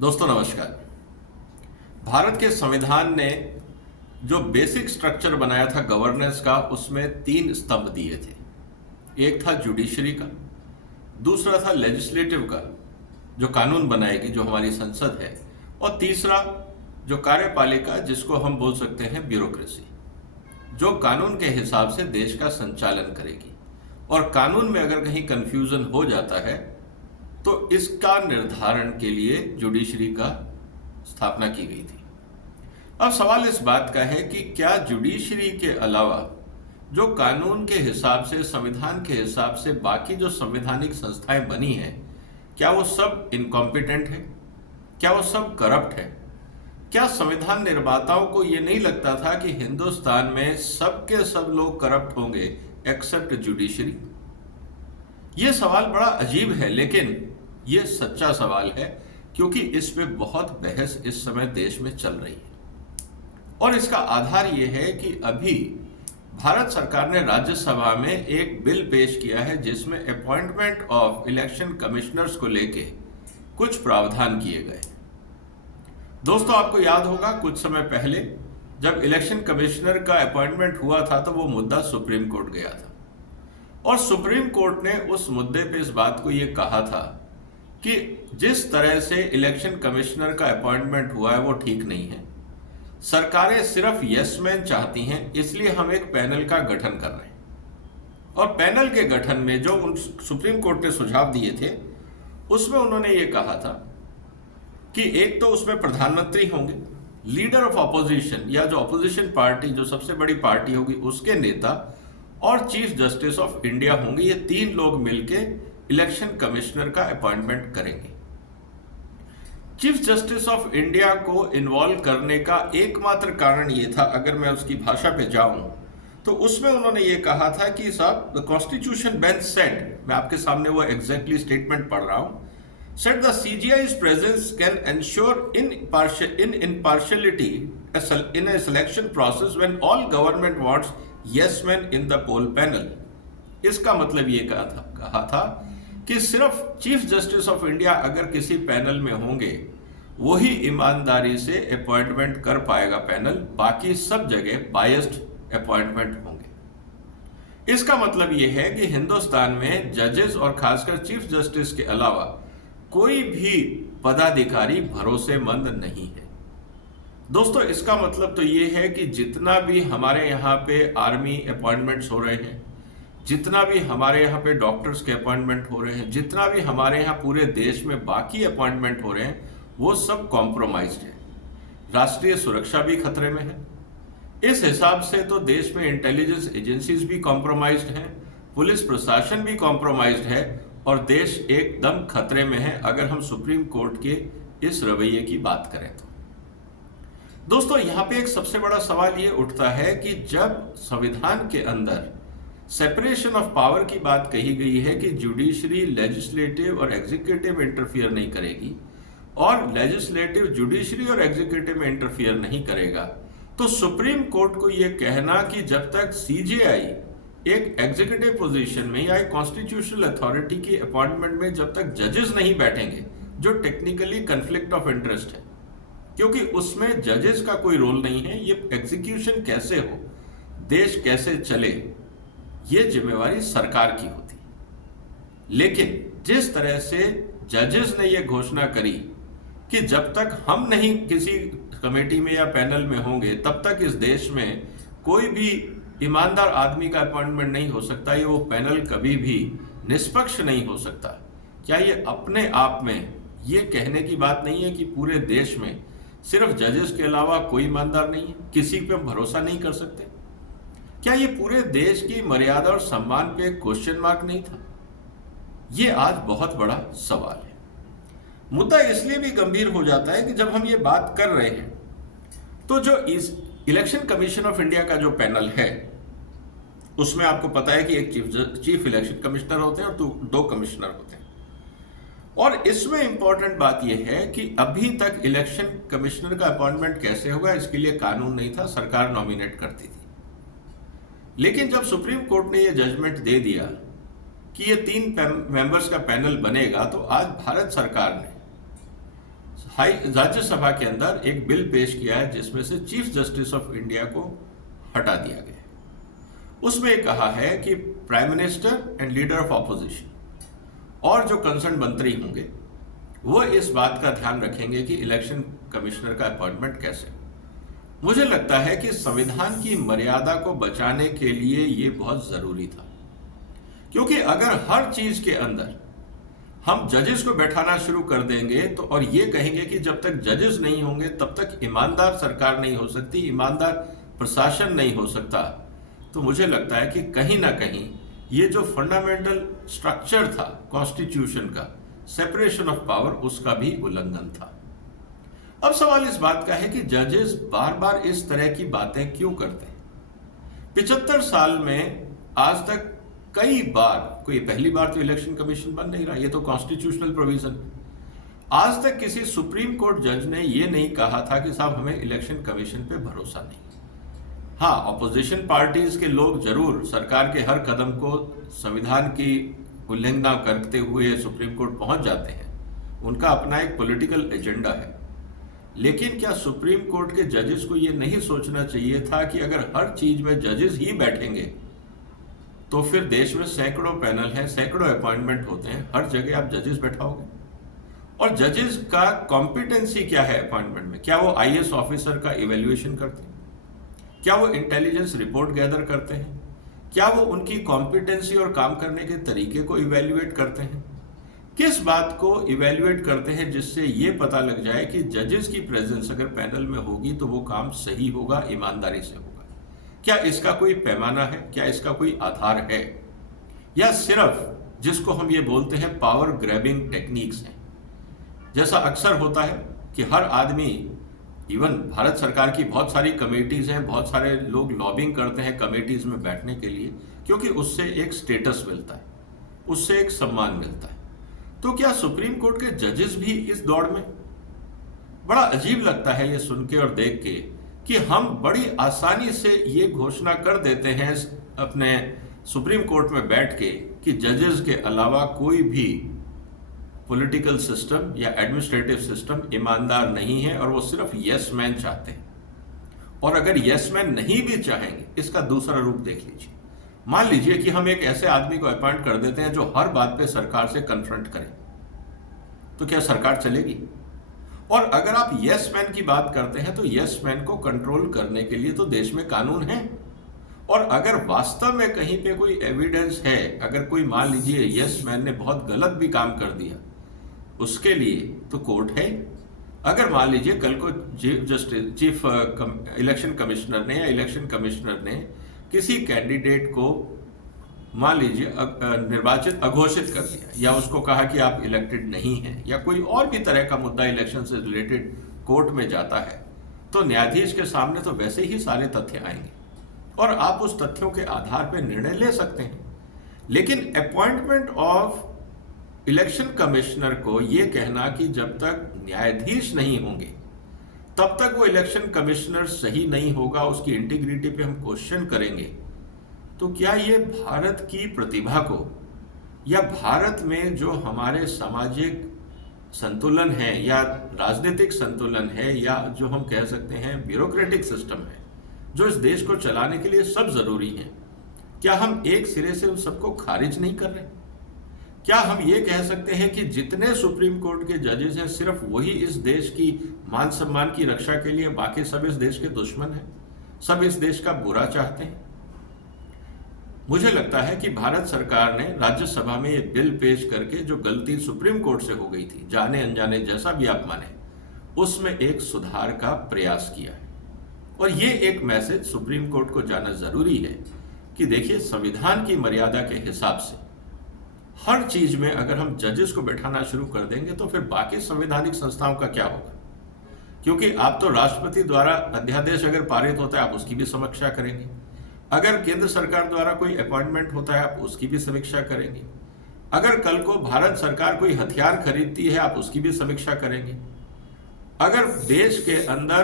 दोस्तों नमस्कार। भारत के संविधान ने जो बेसिक स्ट्रक्चर बनाया था गवर्नेंस का, उसमें तीन स्तंभ दिए थे। एक था जुडिशरी का, दूसरा था लेजिस्लेटिव का जो कानून बनाएगी, जो हमारी संसद है, और तीसरा जो कार्यपालिका, जिसको हम बोल सकते हैं ब्यूरोक्रेसी, जो कानून के हिसाब से देश का संचालन करेगी। और कानून में अगर कहीं कंफ्यूजन हो जाता है तो इसका निर्धारण के लिए जुडिशरी का स्थापना की गई थी। अब सवाल इस बात का है कि क्या जुडिशरी के अलावा जो कानून के हिसाब से, संविधान के हिसाब से बाकी जो संवैधानिक संस्थाएं बनी हैं, क्या वो सब इनकॉम्पिटेंट है? क्या वो सब करप्ट है? क्या संविधान निर्माताओं को ये नहीं लगता था कि हिंदुस्तान में सबके सब लोग करप्ट होंगे एक्सेप्ट जुडिशरी? ये सवाल बड़ा अजीब है, लेकिन ये सच्चा सवाल है, क्योंकि इस पे बहुत बहस इस समय देश में चल रही है। और इसका आधार ये है कि अभी भारत सरकार ने राज्यसभा में एक बिल पेश किया है जिसमें अपॉइंटमेंट ऑफ इलेक्शन कमिश्नर्स को लेके कुछ प्रावधान किए गए। दोस्तों, आपको याद होगा कुछ समय पहले जब इलेक्शन कमिश्नर का अपॉइंटमेंट हुआ था तो वो मुद्दा सुप्रीम कोर्ट गया था, और सुप्रीम कोर्ट ने उस मुद्दे पे इस बात को ये कहा था कि जिस तरह से इलेक्शन कमिश्नर का अपॉइंटमेंट हुआ है वो ठीक नहीं है। सरकारें सिर्फ यस मैन चाहती हैं, इसलिए हम एक पैनल का गठन कर रहे हैं। और पैनल के गठन में जो सुप्रीम कोर्ट ने सुझाव दिए थे, उसमें उन्होंने ये कहा था कि एक तो उसमें प्रधानमंत्री होंगे, लीडर ऑफ ऑपोजिशन या जो ऑपोजिशन पार्टी, जो सबसे बड़ी पार्टी होगी, उसके नेता, और चीफ जस्टिस ऑफ इंडिया होंगे। ये तीन लोग मिलके इलेक्शन कमिश्नर का अपॉइंटमेंट करेंगे। चीफ जस्टिस ऑफ इंडिया को इन्वॉल्व करने का एकमात्र कारण ये था, अगर मैं उसकी भाषा पे जाऊं तो उसमें उन्होंने ये कहा था कि साहब, द कॉन्स्टिट्यूशन बेंच सेड, मैं आपके सामने वो एग्जैक्टली स्टेटमेंट पढ़ रहा हूं, said the CGI's presence can ensure impartiality in a selection process when all government wants yes men in the poll panel। इसका मतलब ये कहा था कि सिर्फ चीफ जस्टिस ऑफ इंडिया अगर किसी पैनल में होंगे, वही ईमानदारी से अपॉइंटमेंट कर पाएगा पैनल, बाकी सब जगह बायस्ड अपॉइंटमेंट होंगे। इसका मतलब ये है कि हिंदुस्तान में जजेस और खासकर चीफ जस्टिस के अलावा कोई भी पदाधिकारी भरोसेमंद नहीं है। दोस्तों, इसका मतलब तो ये है कि जितना भी हमारे यहाँ पे आर्मी अपॉइंटमेंट्स हो रहे हैं, जितना भी हमारे यहाँ पे डॉक्टर्स के अपॉइंटमेंट हो रहे हैं, जितना भी हमारे यहाँ पूरे देश में बाकी अपॉइंटमेंट हो रहे हैं, वो सब कॉम्प्रोमाइज्ड है। राष्ट्रीय सुरक्षा भी खतरे में है। इस हिसाब से तो देश में इंटेलिजेंस एजेंसीज भी कॉम्प्रोमाइज्ड हैं, पुलिस प्रशासन भी कॉम्प्रोमाइज्ड है, और देश एकदम खतरे में है अगर हम सुप्रीम कोर्ट के इस रवैये की बात करें तो। दोस्तों, यहाँ पे एक सबसे बड़ा सवाल ये उठता है कि जब संविधान के अंदर सेपरेशन ऑफ पावर की बात कही गई है कि जुडिशरी, लेजिस्लेटिव और एग्जीक्यूटिव इंटरफियर नहीं करेगी, और लेजिस्लेटिव जुडिशरी और एग्जीक्यूटिव में इंटरफियर नहीं करेगा, तो सुप्रीम कोर्ट को यह कहना कि जब तक सीजेआई एक एग्जीक्यूटिव पोजीशन में या एक कॉन्स्टिट्यूशनल अथॉरिटी की अपॉइंटमेंट में जब तक जजेस नहीं बैठेंगे, जो टेक्निकली कन्फ्लिक्ट ऑफ इंटरेस्ट है, क्योंकि उसमें जजेस का कोई रोल नहीं है, ये एग्जीक्यूशन कैसे हो, देश कैसे चले, ये जिम्मेवारी सरकार की होती है। लेकिन जिस तरह से जजेस ने यह घोषणा करी कि जब तक हम नहीं किसी कमेटी में या पैनल में होंगे, तब तक इस देश में कोई भी ईमानदार आदमी का अपॉइंटमेंट नहीं हो सकता, ये वो पैनल कभी भी निष्पक्ष नहीं हो सकता। क्या ये अपने आप में ये कहने की बात नहीं है कि पूरे देश में सिर्फ जजेस के अलावा कोई ईमानदार नहीं है, किसी पे हम भरोसा नहीं कर सकते? क्या ये पूरे देश की मर्यादा और सम्मान पे क्वेश्चन मार्क नहीं था? ये आज बहुत बड़ा सवाल है। मुद्दा इसलिए भी गंभीर हो जाता है कि जब हम ये बात कर रहे हैं तो जो इस इलेक्शन कमीशन ऑफ इंडिया का जो पैनल है, उसमें आपको पता है कि एक चीफ इलेक्शन कमिश्नर होते हैं और दो कमिश्नर होते हैं। और इसमें इंपॉर्टेंट बात यह है कि अभी तक इलेक्शन कमिश्नर का अपॉइंटमेंट कैसे होगा, इसके लिए कानून नहीं था, सरकार नॉमिनेट करती थी। लेकिन जब सुप्रीम कोर्ट ने यह जजमेंट दे दिया कि ये 3 मेंबर्स का पैनल बनेगा, तो आज भारत सरकार ने राज्यसभा के अंदर एक बिल पेश किया है जिसमें से चीफ जस्टिस ऑफ इंडिया को हटा दिया गया है। उसमें कहा है कि prime minister and leader of opposition और जो कंसर्न मंत्री होंगे वो इस बात का ध्यान रखेंगे कि इलेक्शन कमिश्नर का अपॉइंटमेंट कैसे। मुझे लगता है कि संविधान की मर्यादा को बचाने के लिए ये बहुत जरूरी था, क्योंकि अगर हर चीज के अंदर हम जजेस को बैठाना शुरू कर देंगे तो और ये कहेंगे कि जब तक जजेस नहीं होंगे तब तक ईमानदार सरकार नहीं हो सकती, ईमानदार प्रशासन नहीं हो सकता, तो मुझे लगता है कि कहीं ना कहीं ये जो फंडामेंटल स्ट्रक्चर था कॉन्स्टिट्यूशन का, सेपरेशन ऑफ पावर, उसका भी उल्लंघन था। अब सवाल इस बात का है कि जजेस बार बार इस तरह की बातें क्यों करते हैं। 75 साल में आज तक कई बार, कोई पहली बार तो इलेक्शन कमीशन बन नहीं रहा, ये तो कॉन्स्टिट्यूशनल प्रोविजन। आज तक किसी सुप्रीम कोर्ट जज ने ये नहीं कहा था कि साहब हमें इलेक्शन कमीशन पे भरोसा नहीं। हाँ, ऑपोजिशन पार्टीज के लोग जरूर सरकार के हर कदम को संविधान की उल्लंघना करते हुए सुप्रीम कोर्ट पहुंच जाते हैं, उनका अपना एक पॉलिटिकल एजेंडा है। लेकिन क्या सुप्रीम कोर्ट के जजेस को यह नहीं सोचना चाहिए था कि अगर हर चीज में जजेस ही बैठेंगे तो फिर देश में सैकड़ों पैनल हैं, सैकड़ों अपॉइंटमेंट होते हैं, हर जगह आप जजेस बैठाओगे। और जजेस का कॉम्पिटेंसी क्या है अपॉइंटमेंट में? क्या वो आईएएस ऑफिसर का इवेल्युएशन करते हैं? क्या वो इंटेलिजेंस रिपोर्ट गैदर करते हैं? क्या वो उनकी कॉम्पिटेंसी और काम करने के तरीके को इवेल्युएट करते हैं? किस बात को इवेल्युएट करते हैं जिससे ये पता लग जाए कि जजेस की प्रेजेंस अगर पैनल में होगी तो वो काम सही होगा, ईमानदारी से होगा? क्या इसका कोई पैमाना है? क्या इसका कोई आधार है? या सिर्फ जिसको हम ये बोलते हैं पावर ग्रैबिंग टेक्निक्स हैं? जैसा अक्सर होता है कि हर आदमी, इवन भारत सरकार की बहुत सारी कमेटीज हैं, बहुत सारे लोग लॉबिंग करते हैं कमेटीज में बैठने के लिए, क्योंकि उससे एक स्टेटस मिलता है, उससे एक सम्मान मिलता है। तो क्या सुप्रीम कोर्ट के जजेस भी इस दौड़ में? बड़ा अजीब लगता है ये सुन के और देख के कि हम बड़ी आसानी से ये घोषणा कर देते हैं अपने सुप्रीम कोर्ट में बैठ के कि जजेस के अलावा कोई भी पॉलिटिकल सिस्टम या एडमिनिस्ट्रेटिव सिस्टम ईमानदार नहीं है और वो सिर्फ यस मैन चाहते हैं। और अगर यस मैन नहीं भी चाहेंगे, इसका दूसरा रूप देख लीजिए। मान लीजिए कि हम एक ऐसे आदमी को अपॉइंट कर देते हैं जो हर बात पे सरकार से कन्फ्रंट करे, तो क्या सरकार चलेगी? और अगर आप यस मैन की बात करते हैं तो यस मैन को कंट्रोल करने के लिए तो देश में कानून है। और अगर वास्तव में कहीं पे कोई एविडेंस है, अगर कोई मान लीजिए यस मैन ने बहुत गलत भी काम कर दिया, उसके लिए तो कोर्ट है। अगर मान लीजिए कल को चीफ इलेक्शन कमिश्नर ने या इलेक्शन कमिश्नर ने किसी कैंडिडेट को मान लीजिए निर्वाचित अघोषित कर दिया, या उसको कहा कि आप इलेक्टेड नहीं हैं, या कोई और भी तरह का मुद्दा इलेक्शन से रिलेटेड कोर्ट में जाता है, तो न्यायाधीश के सामने तो वैसे ही सारे तथ्य आएंगे और आप उस तथ्यों के आधार पर निर्णय ले सकते हैं। लेकिन अपॉइंटमेंट ऑफ इलेक्शन कमिश्नर को यह कहना कि जब तक न्यायाधीश नहीं होंगे तब तक वो इलेक्शन कमिश्नर सही नहीं होगा, उसकी इंटीग्रिटी पे हम क्वेश्चन करेंगे, तो क्या ये भारत की प्रतिभा को या भारत में जो हमारे सामाजिक संतुलन है या राजनीतिक संतुलन है या जो हम कह सकते हैं ब्यूरोक्रेटिक सिस्टम है जो इस देश को चलाने के लिए सब जरूरी है, क्या हम एक सिरे से उन सबको खारिज नहीं कर रहे? क्या हम ये कह सकते हैं कि जितने सुप्रीम कोर्ट के जजेस हैं सिर्फ वही इस देश की मान सम्मान की रक्षा के लिए, बाकी सब इस देश के दुश्मन हैं, सब इस देश का बुरा चाहते हैं? मुझे लगता है कि भारत सरकार ने राज्यसभा में ये बिल पेश करके जो गलती सुप्रीम कोर्ट से हो गई थी, जाने अनजाने जैसा भी आप माने, उसमें एक सुधार का प्रयास किया है। और ये एक मैसेज सुप्रीम कोर्ट को जाना जरूरी है कि देखिए, संविधान की मर्यादा के हिसाब से हर चीज में अगर हम जजेस को बैठाना शुरू कर देंगे तो फिर बाकी संवैधानिक संस्थाओं का क्या होगा? क्योंकि आप तो राष्ट्रपति द्वारा अध्यादेश अगर पारित होता है आप उसकी भी समीक्षा करेंगे, अगर केंद्र सरकार द्वारा कोई अपॉइंटमेंट होता है आप उसकी भी समीक्षा करेंगे, अगर कल को भारत सरकार कोई हथियार खरीदती है आप उसकी भी समीक्षा करेंगे, अगर देश के अंदर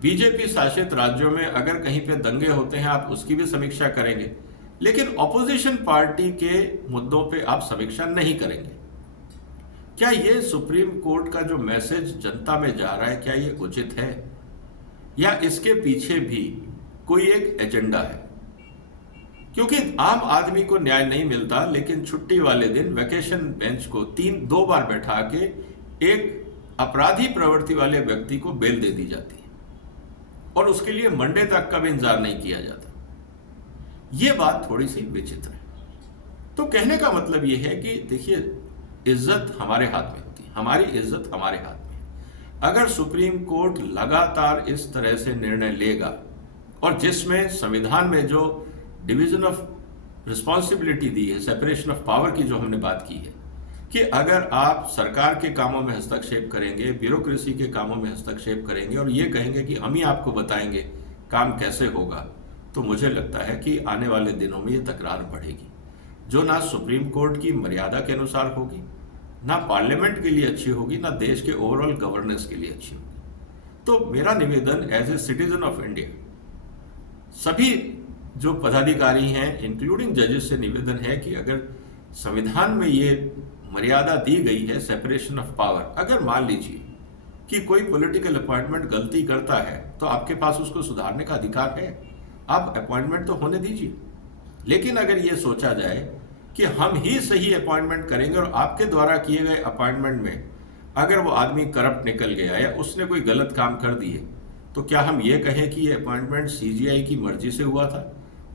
बीजेपी शासित राज्यों में अगर कहीं पे दंगे होते हैं आप उसकी भी समीक्षा करेंगे, लेकिन ऑपोजिशन पार्टी के मुद्दों पे आप समीक्षा नहीं करेंगे। क्या ये सुप्रीम कोर्ट का जो मैसेज जनता में जा रहा है, क्या ये उचित है, या इसके पीछे भी कोई एक एजेंडा है? क्योंकि आम आदमी को न्याय नहीं मिलता, लेकिन छुट्टी वाले दिन वेकेशन बेंच को दो बार बैठा के एक अपराधी प्रवृत्ति वाले व्यक्ति को बेल दे दी जाती है और उसके लिए मंडे तक का भी इंतजार नहीं किया जाता। ये बात थोड़ी सी विचित्र है। तो कहने का मतलब ये है कि देखिए, इज्जत हमारे हाथ में होती है, हमारी इज्जत हमारे हाथ में। अगर सुप्रीम कोर्ट लगातार इस तरह से निर्णय लेगा, और जिसमें संविधान में जो डिवीजन ऑफ रिस्पॉन्सिबिलिटी दी है, सेपरेशन ऑफ पावर की जो हमने बात की है, कि अगर आप सरकार के कामों में हस्तक्षेप करेंगे, ब्यूरोक्रेसी के कामों में हस्तक्षेप करेंगे और ये कहेंगे कि हम ही आपको बताएंगे काम कैसे होगा, तो मुझे लगता है कि आने वाले दिनों में ये तकरार बढ़ेगी, जो ना सुप्रीम कोर्ट की मर्यादा के अनुसार होगी, ना पार्लियामेंट के लिए अच्छी होगी, ना देश के ओवरऑल गवर्नेंस के लिए अच्छी होगी। तो मेरा निवेदन as a citizen of India सभी जो पदाधिकारी हैं, इंक्लूडिंग जजेस, से निवेदन है कि अगर संविधान में ये मर्यादा दी गई है, सेपरेशन ऑफ पावर, अगर मान लीजिए कि कोई पॉलिटिकल अपॉइंटमेंट गलती करता है तो आपके पास उसको सुधारने का अधिकार है, आप अपॉइंटमेंट तो होने दीजिए। लेकिन अगर ये सोचा जाए कि हम ही सही अपॉइंटमेंट करेंगे और आपके द्वारा किए गए अपॉइंटमेंट में अगर वो आदमी करप्ट निकल गया या उसने कोई गलत काम कर दिए, तो क्या हम ये कहें कि ये अपॉइंटमेंट सीजीआई की मर्जी से हुआ था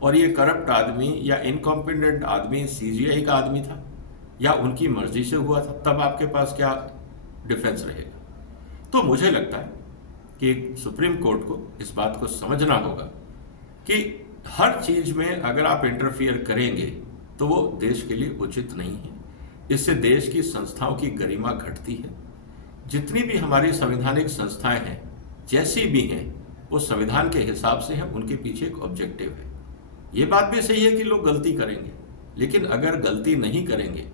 और ये करप्ट आदमी या इनकॉम्पिटेंट आदमी सीजीआई का आदमी था या उनकी मर्जी से हुआ था? तब आपके पास क्या डिफेंस रहेगा? तो मुझे लगता है कि सुप्रीम कोर्ट को इस बात को समझना होगा कि हर चीज में अगर आप इंटरफियर करेंगे तो वो देश के लिए उचित नहीं है। इससे देश की संस्थाओं की गरिमा घटती है। जितनी भी हमारी संवैधानिक संस्थाएं हैं, जैसी भी हैं, वो संविधान के हिसाब से हैं, उनके पीछे एक ऑब्जेक्टिव है। ये बात भी सही है कि लोग गलती करेंगे, लेकिन अगर गलती नहीं करेंगे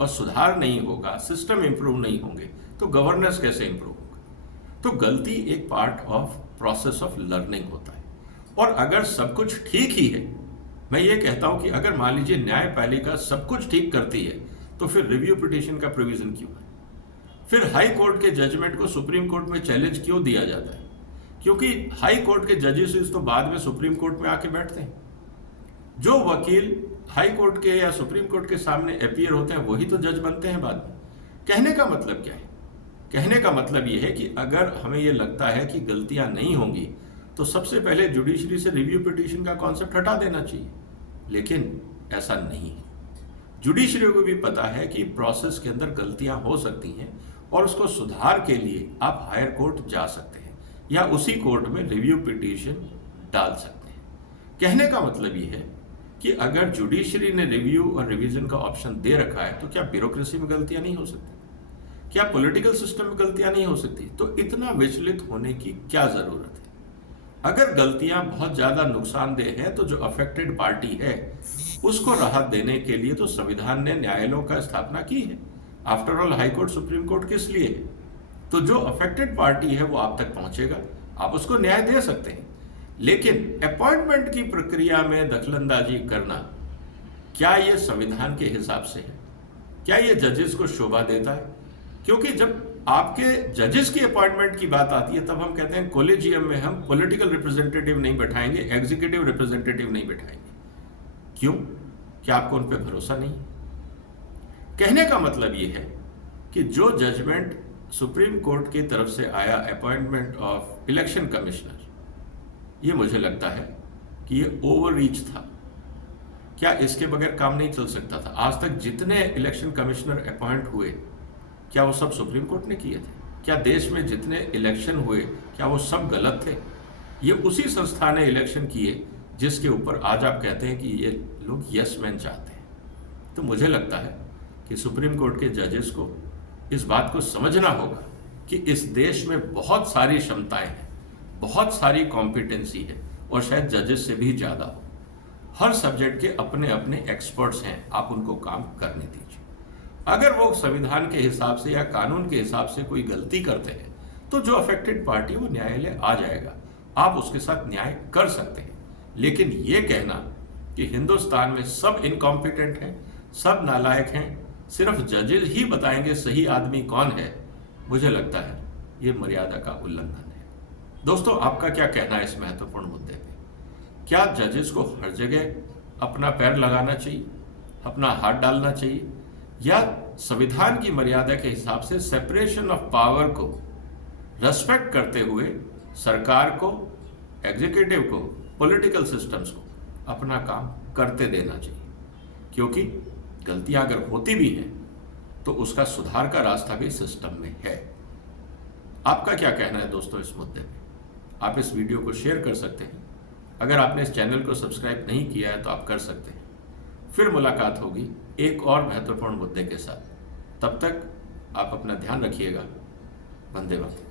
और सुधार नहीं होगा, सिस्टम इंप्रूव नहीं होंगे, तो गवर्नेंस कैसे इंप्रूव होगा? तो गलती एक part of process of learning होता है। और अगर सब कुछ ठीक ही है, मैं ये कहता हूं कि अगर मान लीजिए न्यायपालिका सब कुछ ठीक करती है, तो फिर रिव्यू पिटीशन का प्रोविजन क्यों है? फिर हाई कोर्ट के जजमेंट को सुप्रीम कोर्ट में चैलेंज क्यों दिया जाता है? क्योंकि हाई कोर्ट के जजेस तो बाद में सुप्रीम कोर्ट में आके बैठते हैं। जो वकील हाई कोर्ट के या सुप्रीम कोर्ट के सामने अपीयर होते हैं, वही तो जज बनते हैं बाद में। कहने का मतलब क्या है? कहने का मतलब यह है कि अगर हमें यह लगता है कि गलतियां नहीं होंगी, तो सबसे पहले जुडिशरी से रिव्यू पिटीशन का कॉन्सेप्ट हटा देना चाहिए। लेकिन ऐसा नहीं है। जुडिशरी को भी पता है कि प्रोसेस के अंदर गलतियां हो सकती हैं और उसको सुधार के लिए आप हायर कोर्ट जा सकते हैं या उसी कोर्ट में रिव्यू पिटीशन डाल सकते हैं। कहने का मतलब ये है कि अगर जुडिशरी ने रिव्यू और रिवीजन का ऑप्शन दे रखा है, तो क्या ब्यूरोक्रेसी में गलतियां नहीं हो सकती? क्या पॉलिटिकल सिस्टम में गलतियां नहीं हो सकती? तो इतना विचलित होने की क्या जरूरत है? अगर गलतियां बहुत ज्यादा नुकसानदेह है, तो जो अफेक्टेड पार्टी है उसको राहत देने के लिए तो संविधान ने न्यायालयों का स्थापना की है। After all high court, supreme court किस लिए है? तो जो अफेक्टेड पार्टी है वो आप तक पहुंचेगा, आप उसको न्याय दे सकते हैं। लेकिन अपॉइंटमेंट की प्रक्रिया में दखलंदाजी करना, क्या ये संविधान के हिसाब से है? क्या ये जजेस को शोभा देता है? क्योंकि जब आपके जजेस की अपॉइंटमेंट की बात आती है, तब हम कहते हैं कॉलेजियम में हम पॉलिटिकल रिप्रेजेंटेटिव नहीं बैठाएंगे, एग्जीक्यूटिव रिप्रेजेंटेटिव नहीं बैठाएंगे। क्यों? क्या आपको उन पर भरोसा नहीं? कहने का मतलब यह है कि जो जजमेंट सुप्रीम कोर्ट की तरफ से आया अपॉइंटमेंट ऑफ इलेक्शन कमिश्नर, ये मुझे लगता है कि ये ओवररीच था। क्या इसके बगैर काम नहीं चल सकता था? आज तक जितने इलेक्शन कमिश्नर अपॉइंट हुए, क्या वो सब सुप्रीम कोर्ट ने किए थे? क्या देश में जितने इलेक्शन हुए, क्या वो सब गलत थे? ये उसी संस्था ने इलेक्शन किए जिसके ऊपर आज आप कहते हैं कि ये लोग यस मैन चाहते हैं। तो मुझे लगता है कि सुप्रीम कोर्ट के जजेस को इस बात को समझना होगा कि इस देश में बहुत सारी क्षमताएं हैं, बहुत सारी कॉम्पिटेंसी है, और शायद जजेस से भी ज़्यादा हो। हर सब्जेक्ट के अपने अपने एक्सपर्ट्स हैं, आप उनको काम करने दीजिए। अगर वो संविधान के हिसाब से या कानून के हिसाब से कोई गलती करते हैं, तो जो अफेक्टेड पार्टी वो न्यायालय आ जाएगा, आप उसके साथ न्याय कर सकते हैं। लेकिन ये कहना कि हिंदुस्तान में सब इनकॉम्पिटेंट हैं, सब नालायक हैं सिर्फ जजेस ही बताएंगे सही आदमी कौन है, मुझे लगता है ये मर्यादा का उल्लंघन है। दोस्तों, आपका क्या कहना है इस महत्वपूर्ण मुद्दे पे? क्या जजेस को हर जगह अपना पैर लगाना चाहिए, अपना हाथ डालना चाहिए, या संविधान की मर्यादा के हिसाब से सेपरेशन ऑफ पावर को रेस्पेक्ट करते हुए सरकार को, एग्जीक्यूटिव को, पॉलिटिकल सिस्टम्स को अपना काम करते देना चाहिए? क्योंकि गलतियां अगर होती भी हैं तो उसका सुधार का रास्ता भी सिस्टम में है। आपका क्या कहना है दोस्तों इस मुद्दे में? आप इस वीडियो को शेयर कर सकते हैं। अगर आपने इस चैनल को सब्सक्राइब नहीं किया है तो आप कर सकते हैं। फिर मुलाकात होगी एक और महत्वपूर्ण मुद्दे के साथ। तब तक आप अपना ध्यान रखिएगा। वंदे मातरम।